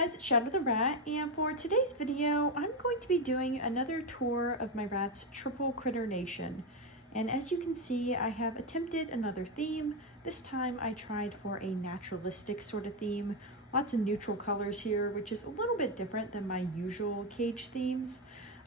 guys, it's Shadow the Rat, and for today's video, I'm going to be doing another tour of my rat's triple critter nation. And as you can see, I have attempted another theme. This time I tried for a naturalistic sort of theme. Lots of neutral colors here, which is a little bit different than my usual cage themes.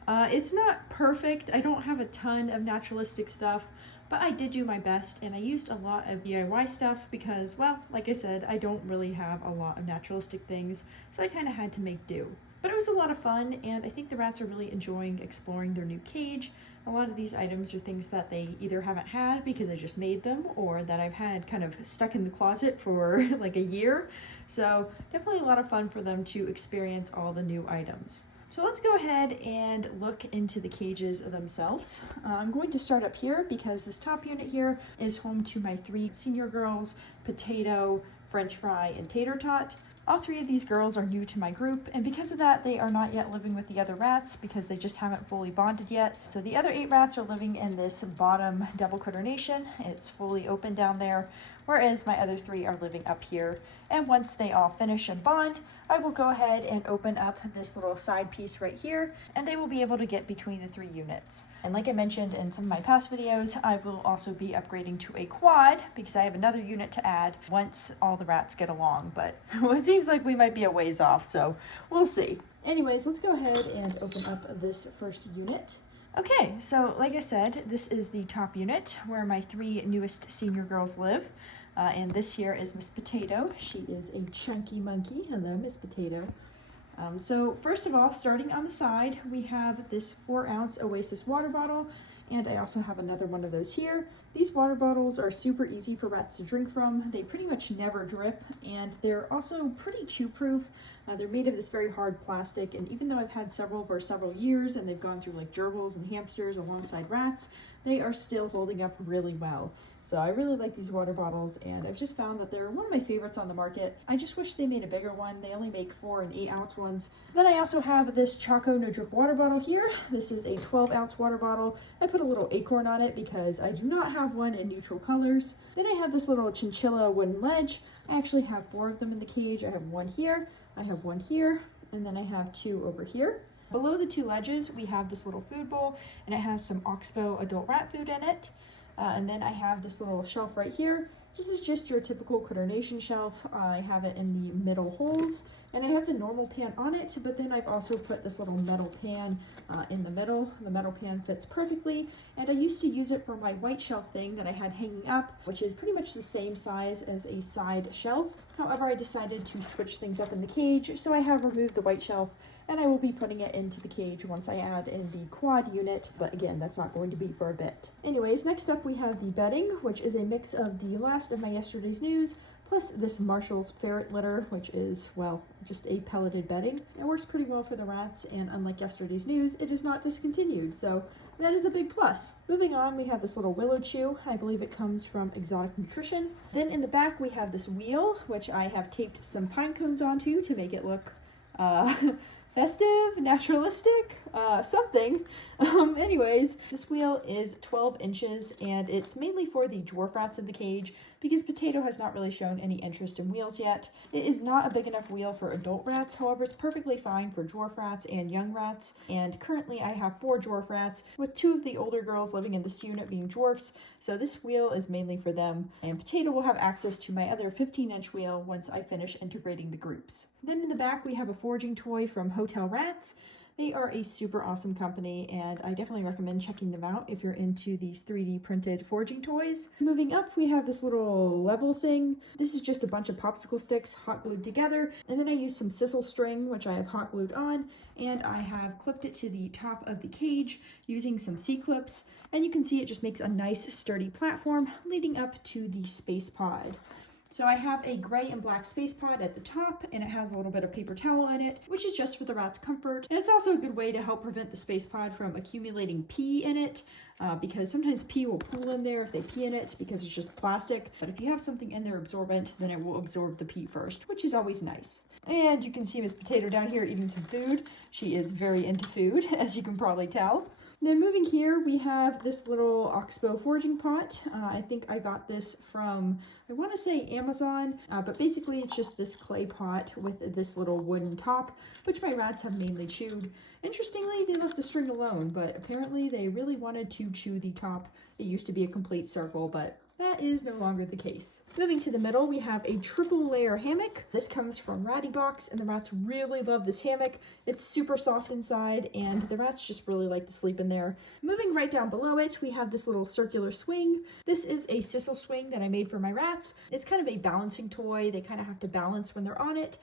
It's not perfect. I don't have a ton of naturalistic stuff, but I did do my best, and I used a lot of DIY stuff because, well, like I said, I don't really have a lot of naturalistic things, so I kind of had to make do. But it was a lot of fun, and I think the rats are really enjoying exploring their new cage. A lot of these items are things that they either haven't had because I just made them, or that I've had kind of stuck in the closet for like a year. So definitely a lot of fun for them to experience all the new items. So let's go ahead and look into the cages themselves. I'm going to start up here because this top unit here is home to my 3 senior girls, Potato, French Fry, and Tater Tot. All 3 of these girls are new to my group, and because of that, they are not yet living with the other rats because they just haven't fully bonded yet. So the other 8 rats are living in this bottom double critter nation. It's fully open down there, whereas my other 3 are living up here. And once they all finish and bond, I will go ahead and open up this little side piece right here, and they will be able to get between the 3 units. And like I mentioned in some of my past videos, I will also be upgrading to a quad because I have another unit to add once all the rats get along, but it seems like we might be a ways off, so we'll see. Anyways, let's go ahead and open up this first unit. Okay, so like I said, this is the top unit where my 3 newest senior girls live. And this here is Miss Potato. She is a chunky monkey. Hello, Miss Potato. So first of all, starting on the side, we have this 4-ounce Oasis water bottle, and I also have another one of those here. These water bottles are super easy for rats to drink from. They pretty much never drip, and they're also pretty chew-proof. They're made of this very hard plastic, and even though I've had several for several years, and they've gone through like gerbils and hamsters alongside rats, they are still holding up really well. So I really like these water bottles, and I've just found that they're one of my favorites on the market. I just wish they made a bigger one. They only make 4 and 8-ounce ones. Then I also have this Choco No Drip water bottle here. This is a 12-ounce water bottle. I put a little acorn on it because I do not have one in neutral colors. Then I have this little chinchilla wooden ledge. I actually have 4 of them in the cage. I have 1 here, I have 1 here, and then I have 2 over here. Below the 2 ledges, we have this little food bowl, and it has some Oxbow adult rat food in it. And then I have this little shelf right here. This is just your typical Critter Nation shelf. I have it in the middle holes, and I have the normal pan on it, but then I've also put this little metal pan in the middle. The metal pan fits perfectly, and I used to use it for my white shelf thing that I had hanging up, which is pretty much the same size as a side shelf. However, I decided to switch things up in the cage, so I have removed the white shelf, and I will be putting it into the cage once I add in the quad unit, but again, that's not going to be for a bit. Anyways, next up we have the bedding, which is a mix of the last of my yesterday's news, plus this Marshall's ferret litter, which is, well, just a pelleted bedding. It works pretty well for the rats, and unlike yesterday's news, it is not discontinued, so that is a big plus. Moving on, we have this little willow chew. I believe it comes from Exotic Nutrition. Then in the back, we have this wheel, which I have taped some pine cones onto to make it look festive, naturalistic, something. Anyways, this wheel is 12 inches, and it's mainly for the dwarf rats in the cage because Potato has not really shown any interest in wheels yet. It is not a big enough wheel for adult rats, however, it's perfectly fine for dwarf rats and young rats, and currently I have 4 dwarf rats, with 2 of the older girls living in this unit being dwarfs, so this wheel is mainly for them, and Potato will have access to my other 15-inch wheel once I finish integrating the groups. Then in the back, we have a foraging toy from Hotel Rats. They are a super awesome company, and I definitely recommend checking them out if you're into these 3D printed foraging toys. Moving up, we have this little level thing. This is just a bunch of popsicle sticks hot glued together, and then I use some sisal string, which I have hot glued on, and I have clipped it to the top of the cage using some C-clips, and you can see it just makes a nice sturdy platform leading up to the space pod. So I have a gray and black space pod at the top, and it has a little bit of paper towel in it, which is just for the rat's comfort. And it's also a good way to help prevent the space pod from accumulating pee in it, because sometimes pee will pool in there if they pee in it because it's just plastic. But if you have something in there absorbent, then it will absorb the pee first, which is always nice. And you can see Miss Potato down here eating some food. She is very into food, as you can probably tell. Then moving here, we have this little oxbow foraging pot. I think I got this from, I want to say Amazon, but basically it's just this clay pot with this little wooden top, which my rats have mainly chewed. Interestingly, they left the string alone, but apparently they really wanted to chew the top. It used to be a complete circle, but that is no longer the case. Moving to the middle, we have a triple layer hammock. This comes from Ratty Box, and the rats really love this hammock. It's super soft inside, and the rats just really like to sleep in there. Moving right down below it, we have this little circular swing. This is a sissel swing that I made for my rats. It's kind of a balancing toy. They kind of have to balance when they're on it.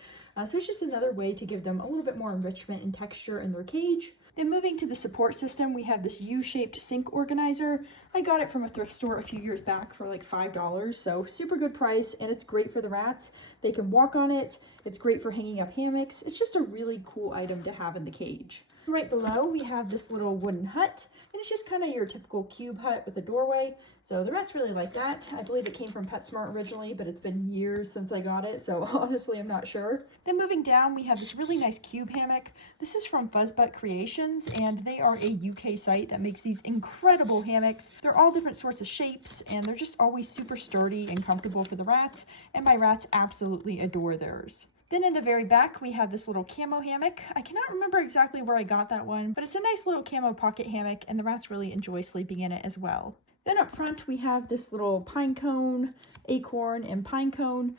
So it's just another way to give them a little bit more enrichment and texture in their cage. Then moving to the support system, we have this U-shaped sink organizer. I got it from a thrift store a few years back for like $5, so super good price, and it's great for the rats. They can walk on it. It's great for hanging up hammocks. It's just a really cool item to have in the cage. Right below, we have this little wooden hut, and it's just kind of your typical cube hut with a doorway. So the rats really like that. I believe it came from PetSmart originally, but it's been years since I got it, so honestly, I'm not sure. Then moving down, we have this really nice cube hammock. This is from Fuzzbutt Creations, and they are a UK site that makes these incredible hammocks. They're all different sorts of shapes, and they're just always super sturdy and comfortable for the rats, and my rats absolutely adore theirs. Then in the very back, we have this little camo hammock. I cannot remember exactly where I got that one, but it's a nice little camo pocket hammock, and the rats really enjoy sleeping in it as well. Then up front, we have this little pine cone, acorn, and pine cone.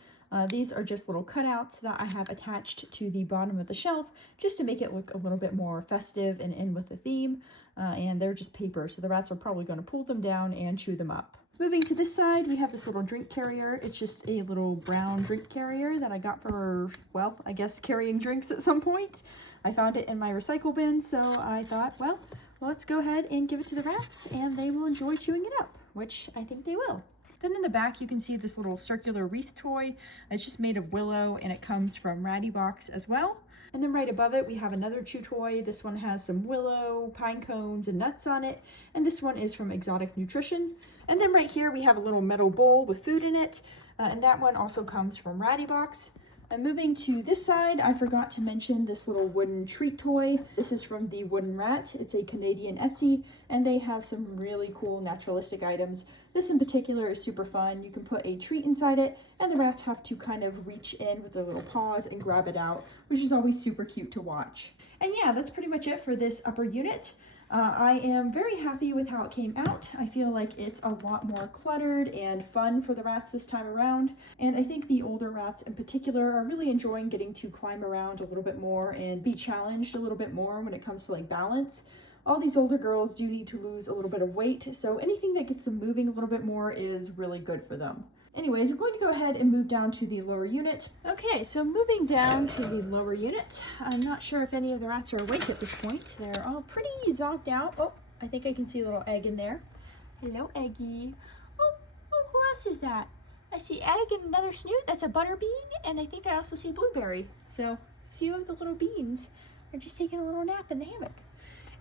These are just little cutouts that I have attached to the bottom of the shelf just to make it look a little bit more festive and in with the theme. And they're just paper, so the rats are probably going to pull them down and chew them up. Moving to this side, we have this little drink carrier. It's just a little brown drink carrier that I got for, well, I guess carrying drinks at some point. I found it in my recycle bin, so I thought, well, let's go ahead and give it to the rats, and they will enjoy chewing it up, which I think they will. Then in the back, you can see this little circular wreath toy. It's just made of willow, and it comes from Ratty Box as well. And then right above it, we have another chew toy. This one has some willow, pine cones, and nuts on it. And this one is from Exotic Nutrition. And then right here, we have a little metal bowl with food in it. And that one also comes from Ratty Box. And moving to this side, I forgot to mention this little wooden treat toy. This is from the Wooden Rat. It's a Canadian Etsy, and they have some really cool naturalistic items. This in particular is super fun. You can put a treat inside it, and the rats have to kind of reach in with their little paws and grab it out, which is always super cute to watch. And yeah, that's pretty much it for this upper unit. I am very happy with how it came out. I feel like it's a lot more cluttered and fun for the rats this time around. And I think the older rats in particular are really enjoying getting to climb around a little bit more and be challenged a little bit more when it comes to like balance. All these older girls do need to lose a little bit of weight, so anything that gets them moving a little bit more is really good for them. Anyways, I'm going to go ahead and move down to the lower unit. Okay, so moving down to the lower unit, I'm not sure if any of the rats are awake at this point. They're all pretty zonked out. Oh, I think I can see a little egg in there. Hello, Eggy. Oh, who else is that? I see egg and another snoot. That's a butterbean, and I think I also see blueberry. So a few of the little beans are just taking a little nap in the hammock.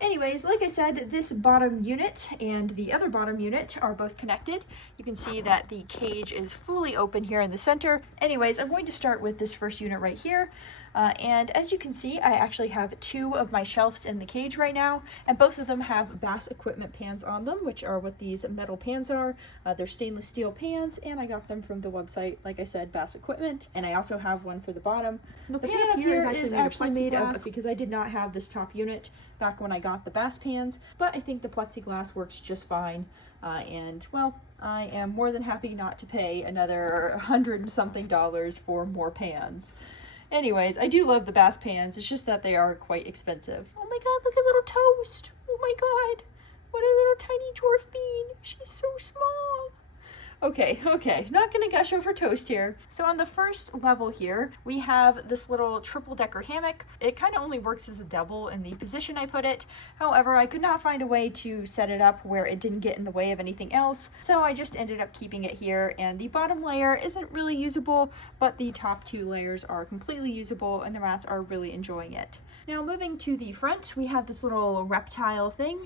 Anyways, like I said, this bottom unit and the other bottom unit are both connected. You can see that the cage is fully open here in the center. Anyways, I'm going to start with this first unit right here. And as you can see, I actually have two of my shelves in the cage right now, and both of them have Bass Equipment pans on them, which are what these metal pans are. They're stainless steel pans, and I got them from the website, like I said, Bass Equipment, and I also have one for the bottom. The pan up here is actually made of, because I did not have this top unit back when I got the Bass pans, but I think the plexiglass works just fine, and well, I am more than happy not to pay another $100 and something for more pans. Anyways, I do love the Bass pans, it's just that they are quite expensive. Oh my god, look at little Toast! Oh my god, what a little tiny dwarf bean! She's so small! Okay, not gonna gush over Toast here. So on the first level here, we have this little triple decker hammock. It kind of only works as a double in the position I put it. However, I could not find a way to set it up where it didn't get in the way of anything else. So I just ended up keeping it here, and the bottom layer isn't really usable, but the top two layers are completely usable, and the rats are really enjoying it. Now moving to the front, we have this little reptile thing.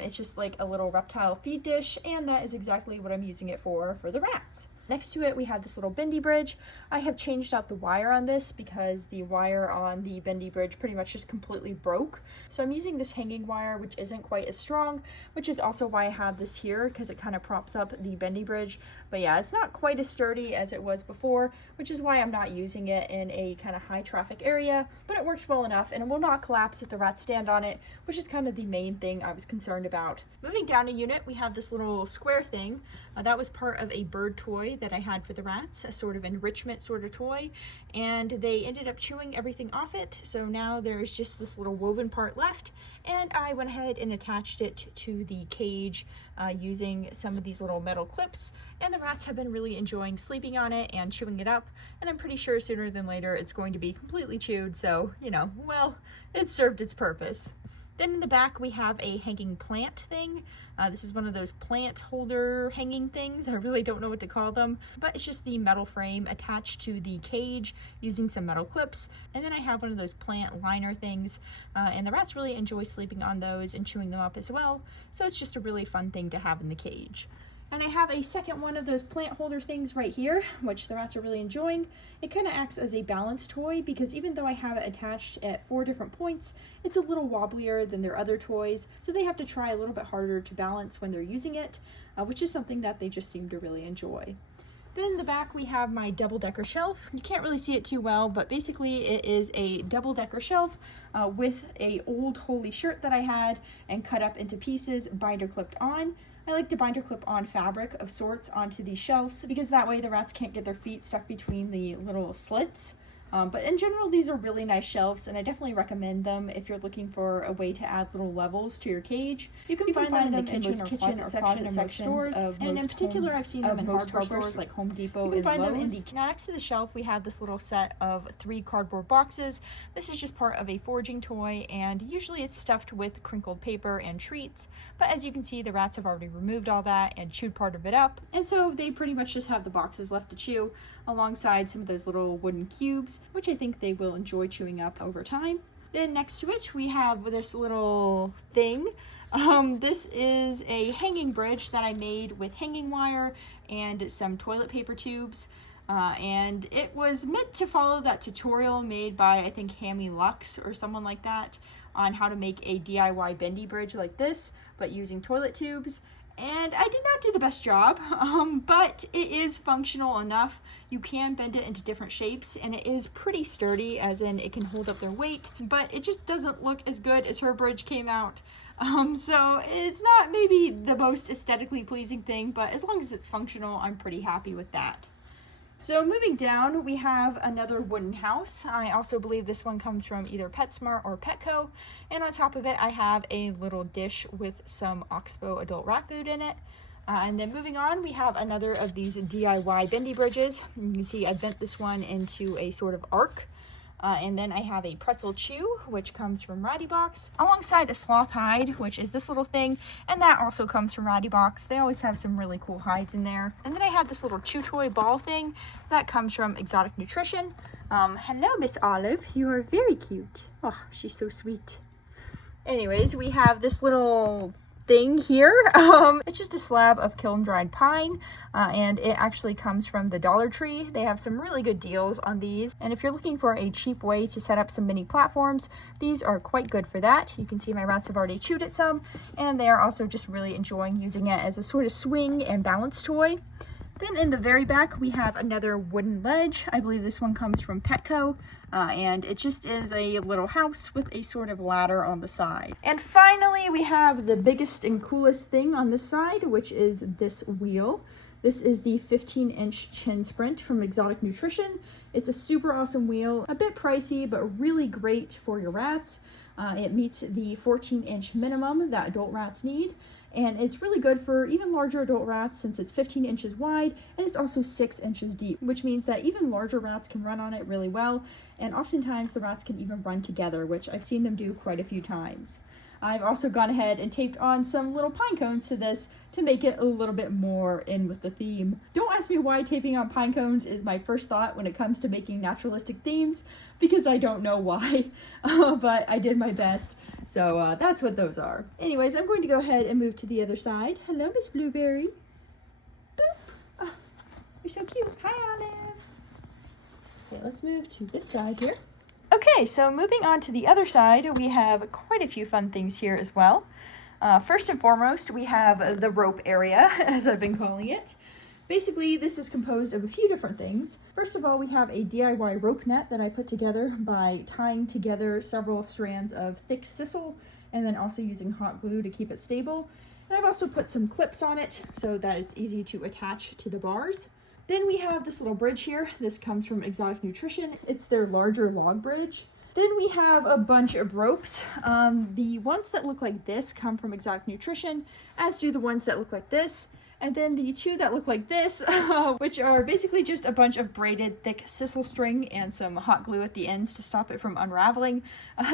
It's just like a little reptile feed dish, and that is exactly what I'm using it for the rats. Next to it, we have this little bendy bridge. I have changed out the wire on this because the wire on the bendy bridge pretty much just completely broke. So I'm using this hanging wire, which isn't quite as strong, which is also why I have this here, because it kind of props up the bendy bridge. But yeah, it's not quite as sturdy as it was before, which is why I'm not using it in a kind of high traffic area, but it works well enough and it will not collapse if the rats stand on it, which is kind of the main thing I was concerned about. Moving down a unit, we have this little square thing. That was part of a bird toy that I had for the rats, a sort of enrichment sort of toy, and they ended up chewing everything off it, so now there's just this little woven part left, and I went ahead and attached it to the cage using some of these little metal clips, and the rats have been really enjoying sleeping on it and chewing it up, and I'm pretty sure sooner than later it's going to be completely chewed, so, you know, well, it served its purpose. Then in the back we have a hanging plant thing. This is one of those plant holder hanging things. I really don't know what to call them, but it's just the metal frame attached to the cage using some metal clips. And then I have one of those plant liner things, and the rats really enjoy sleeping on those and chewing them up as well. So it's just a really fun thing to have in the cage. And I have a second one of those plant holder things right here, which the rats are really enjoying. It kind of acts as a balance toy because even though I have it attached at 4 different points, it's a little wobblier than their other toys, so they have to try a little bit harder to balance when they're using it, which is something that they just seem to really enjoy. Then in the back we have my double-decker shelf. You can't really see it too well, but basically it is a double-decker shelf with a old holey shirt that I had and cut up into pieces, binder clipped on. I like to binder clip on fabric of sorts onto these shelves because that way the rats can't get their feet stuck between the little slits. But in general, these are really nice shelves, and I definitely recommend them if you're looking for a way to add little levels to your cage. You can find them in the kitchen or closet section of most stores, and in particular, I've seen them in hardware stores like Home Depot and Lowe's. Now next to the shelf, we have this little set of 3 cardboard boxes. This is just part of a foraging toy, and usually it's stuffed with crinkled paper and treats, but as you can see, the rats have already removed all that and chewed part of it up, and so they pretty much just have the boxes left to chew, alongside some of those little wooden cubes, which I think they will enjoy chewing up over time. Then next to it, we have this little thing. This is a hanging bridge that I made with hanging wire and some toilet paper tubes. And it was meant to follow that tutorial made by, I think, Hammy Lux or someone like that on how to make a DIY bendy bridge like this, but using toilet tubes. And I did not do the best job, but it is functional enough. You can bend it into different shapes, and it is pretty sturdy, as in it can hold up their weight, but it just doesn't look as good as her bridge came out. So it's not maybe the most aesthetically pleasing thing, but as long as it's functional, I'm pretty happy with that. So moving down, we have another wooden house. I also believe this one comes from either PetSmart or Petco. And on top of it, I have a little dish with some Oxbow adult rat food in it. And then moving on, we have another of these DIY bendy bridges. You can see I bent this one into a sort of arc. And then I have a pretzel chew, which comes from Ratty Box, alongside a sloth hide, which is this little thing, and that also comes from Ratty Box. They always have some really cool hides in there. And then I have this little chew toy ball thing that comes from Exotic Nutrition. Hello, Miss Olive. You are very cute. Oh, she's so sweet. Anyways, we have this little thing here. It's just a slab of kiln dried pine, and it actually comes from the Dollar Tree. They have some really good deals on these, and if you're looking for a cheap way to set up some mini platforms, these are quite good for that. You can see my rats have already chewed at some, and they are also just really enjoying using it as a sort of swing and balance toy. Then in the very back, we have another wooden ledge. I believe this one comes from Petco, and it just is a little house with a sort of ladder on the side. And finally, we have the biggest and coolest thing on this side, which is this wheel. This is the 15-inch Chin Sprint from Exotic Nutrition. It's a super awesome wheel, a bit pricey, but really great for your rats. It meets the 14-inch minimum that adult rats need. And it's really good for even larger adult rats since it's 15 inches wide and it's also 6 inches deep, which means that even larger rats can run on it really well. And oftentimes the rats can even run together, which I've seen them do quite a few times. I've also gone ahead and taped on some little pine cones to this to make it a little bit more in with the theme. Don't ask me why taping on pine cones is my first thought when it comes to making naturalistic themes, because I don't know why, but I did my best. So that's what those are. Anyways, I'm going to go ahead and move to the other side. Hello, Miss Blueberry. Boop. You're so cute. Hi, Olive. Okay, let's move to this side here. Okay, so moving on to the other side, we have quite a few fun things here as well. First and foremost, we have the rope area, as I've been calling it. Basically, this is composed of a few different things. First of all, we have a DIY rope net that I put together by tying together several strands of thick sisal and then also using hot glue to keep it stable. And I've also put some clips on it so that it's easy to attach to the bars. Then we have this little bridge here. This comes from Exotic Nutrition. It's their larger log bridge. Then we have a bunch of ropes. The ones that look like this come from Exotic Nutrition, as do the ones that look like this. And then the two that look like this, which are basically just a bunch of braided thick sisal string and some hot glue at the ends to stop it from unraveling.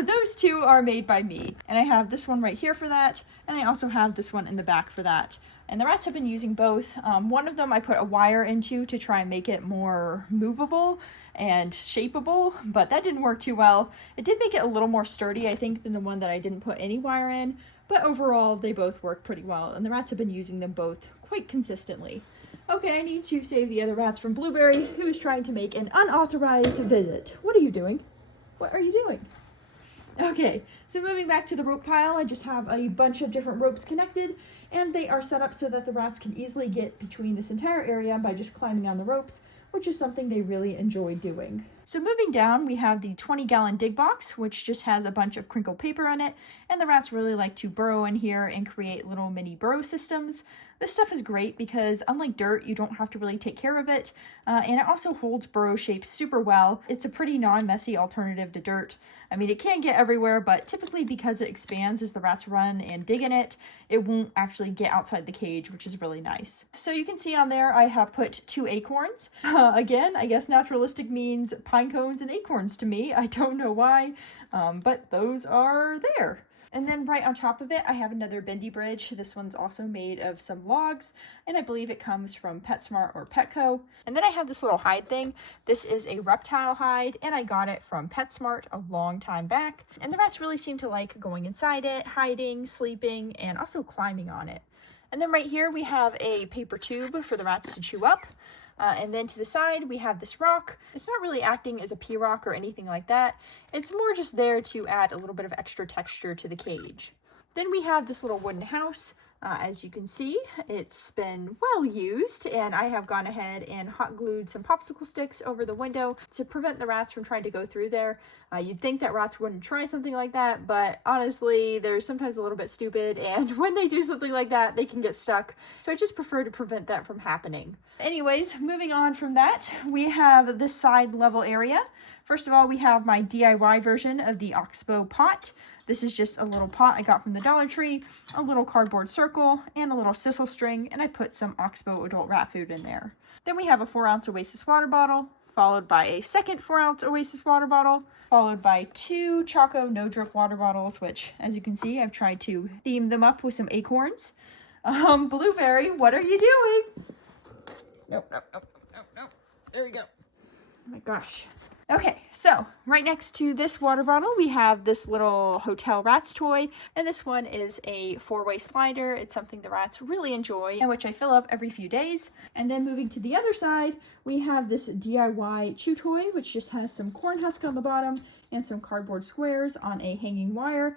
Those two are made by me. And I have this one right here for that, and I also have this one in the back for that. And the rats have been using both. One of them I put a wire into to try and make it more movable and shapeable, but that didn't work too well. It did make it a little more sturdy, I think, than the one that I didn't put any wire in, but overall they both work pretty well, and the rats have been using them both quite consistently. Okay, I need to save the other rats from Blueberry, who is trying to make an unauthorized visit. What are you doing? What are you doing? Okay, so moving back to the rope pile, I just have a bunch of different ropes connected, and they are set up so that the rats can easily get between this entire area by just climbing on the ropes, which is something they really enjoy doing. So moving down, we have the 20-gallon dig box, which just has a bunch of crinkled paper on it, and the rats really like to burrow in here and create little mini burrow systems. This stuff is great because unlike dirt, you don't have to really take care of it, and it also holds burrow shapes super well. It's a pretty non-messy alternative to dirt. I mean, it can get everywhere, but typically because it expands as the rats run and dig in it, it won't actually get outside the cage, which is really nice. So you can see on there, I have put 2 acorns. Again, I guess naturalistic means pine cones and acorns to me. I don't know why, but those are there. And then right on top of it, I have another bendy bridge. This one's also made of some logs, and I believe it comes from PetSmart or Petco. And then I have this little hide thing. This is a reptile hide, and I got it from PetSmart a long time back. And the rats really seem to like going inside it, hiding, sleeping, and also climbing on it. And then right here, we have a paper tube for the rats to chew up. And then to the side, we have this rock. It's not really acting as a pea rock or anything like that. It's more just there to add a little bit of extra texture to the cage. Then we have this little wooden house. As you can see, it's been well used, and I have gone ahead and hot glued some popsicle sticks over the window to prevent the rats from trying to go through there. You'd think that rats wouldn't try something like that, but honestly, they're sometimes a little bit stupid, and when they do something like that, they can get stuck. So I just prefer to prevent that from happening. Anyways, moving on from that, we have this side level area. First of all, we have my DIY version of the oxbow pot. This is just a little pot I got from the Dollar Tree, a little cardboard circle, and a little sisal string, and I put some oxbow adult rat food in there. Then we have a 4-ounce Oasis water bottle, followed by a second 4-ounce Oasis water bottle, followed by 2 Choco No Drip water bottles, which, as you can see, I've tried to theme them up with some acorns. Blueberry, what are you doing? Nope. There we go. Oh my gosh. Okay, so right next to this water bottle, we have this little Hotel Rats toy, and this one is a 4-way slider. It's something the rats really enjoy, and which I fill up every few days. And then moving to the other side, we have this DIY chew toy, which just has some corn husk on the bottom and some cardboard squares on a hanging wire.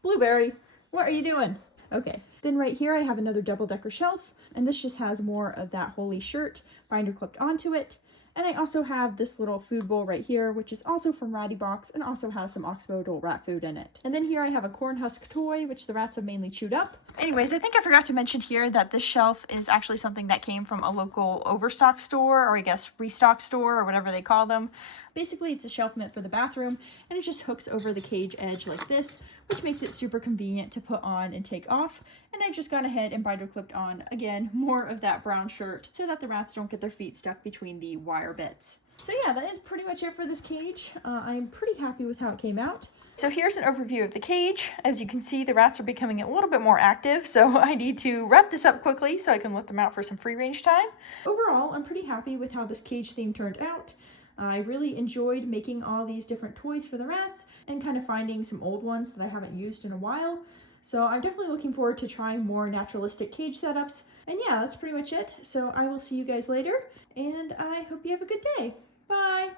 Blueberry, what are you doing? Okay, then right here I have another double-decker shelf, and this just has more of that Holy shirt binder clipped onto it. And I also have this little food bowl right here, which is also from Ratty Box and also has some oxbow adult rat food in it. And then here I have a corn husk toy, which the rats have mainly chewed up. Anyways, I think I forgot to mention here that this shelf is actually something that came from a local overstock store, or I guess restock store, or whatever they call them. Basically, it's a shelf meant for the bathroom, and it just hooks over the cage edge like this, which makes it super convenient to put on and take off. And I've just gone ahead and binder clipped on, again, more of that brown shirt so that the rats don't get their feet stuck between the wire bits. So yeah, that is pretty much it for this cage. I'm pretty happy with how it came out. So here's an overview of the cage. As you can see, the rats are becoming a little bit more active, so I need to wrap this up quickly so I can let them out for some free range time. Overall, I'm pretty happy with how this cage theme turned out. I really enjoyed making all these different toys for the rats and kind of finding some old ones that I haven't used in a while. So I'm definitely looking forward to trying more naturalistic cage setups. And yeah, that's pretty much it. So I will see you guys later, and I hope you have a good day. Bye!